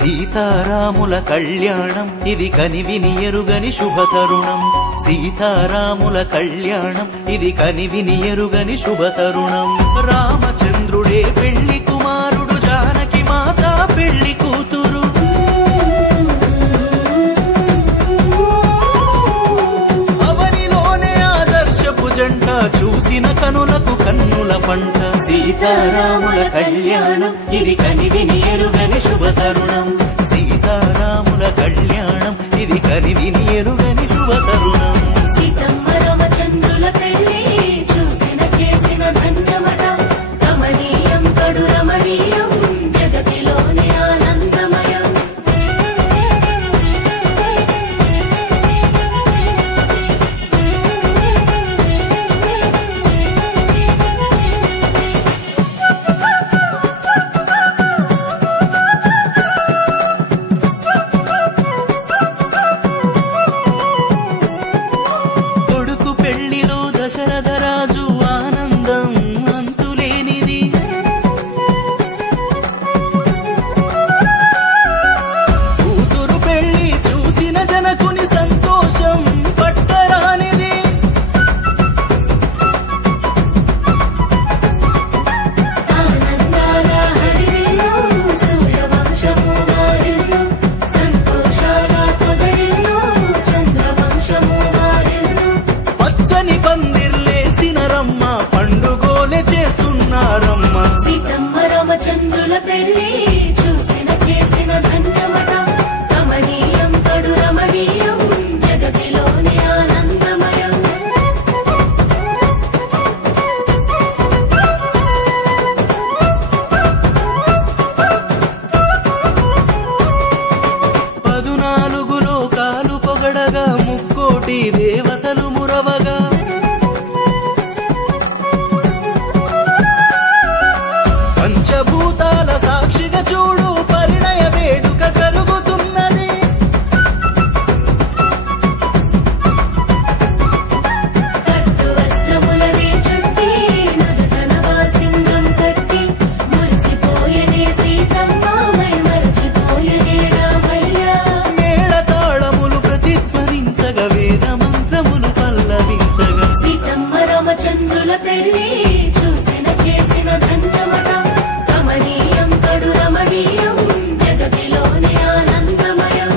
సీతారాముల కళ్యాణం ఇది కనివిని ఎరుగని శుభతరుణం. సీతారాముల కళ్యాణం ఇది కనివిని ఎరుగని శుభతరుణం. రామచంద్రుడే పెళ్లి కుమారుడు, జానకి మాత పెళ్లి కూతురు. అవనిలోనే ఆదర్శపు జంట, చూసిన కనులకు కన్నుల పంట. సీతారాముల కళ్యాణం ఇది కనివిని ఎరుగని శుభతరుణం. సీతారాముల కళ్యాణం ఇది కనివిని ఎరుగని శుభతరుణం. సీతమ్మ రామచంద్రుల పెళ్లి చూసిన చేసిన ధన్యమట. కమనీయం కడు రమణీయం, జగతిలోనే ఆనందమయం. దశరథరాజు ఆనందం అంతులేనిది. కూతురు పెళ్లి చూసిన జనకుని సంతోషం పట్టరానిది. ఆనందాల హరివిల్లు సూర్యవంశము వారిల్లు, సంతోషాల పొదరిల్లు చంద్రవంశము వారిల్లు. పచ్చని పందిర్లేసిన రమ్మ, పండుగోలే చేస్తున్నారమ్మ. సీతమ్మ రామచంద్రుల పెళ్లి చూసిన చేసిన ధన్యమట. కమనీయం కడు రమణీయం, జగతిలోనే ఆనందమయం. పదునాలుగు లోకాలు పొగడగా, ముక్కోటి దేవతలు మురవగా. పంచభూతాల సాక్షిగా చూడు, పరిణయ వేడుక జరుగుతున్నది. కట్టు వస్త్రములనే చుట్టి, నుదుట నవాసింగం కట్టి, మురిసిపోయనే సీతమ్మ, మై మరచిపోయనే రామయ్య. మేళ తాళములు ప్రతిధ్వనించగా, వేద మంత్రములు పల్లవించగా. సీతమ్మ రామచంద్రుల పెళ్లి చూసిన చేసిన ధన్యమట. కమనీయం కడు రమణీయం, జగతిలోనే ఆనందమయం.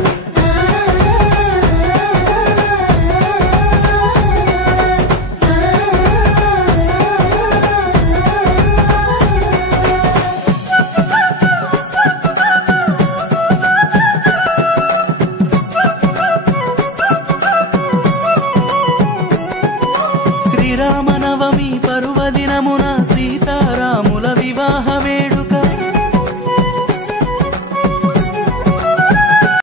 శ్రీరామనవమి పర్వదినమున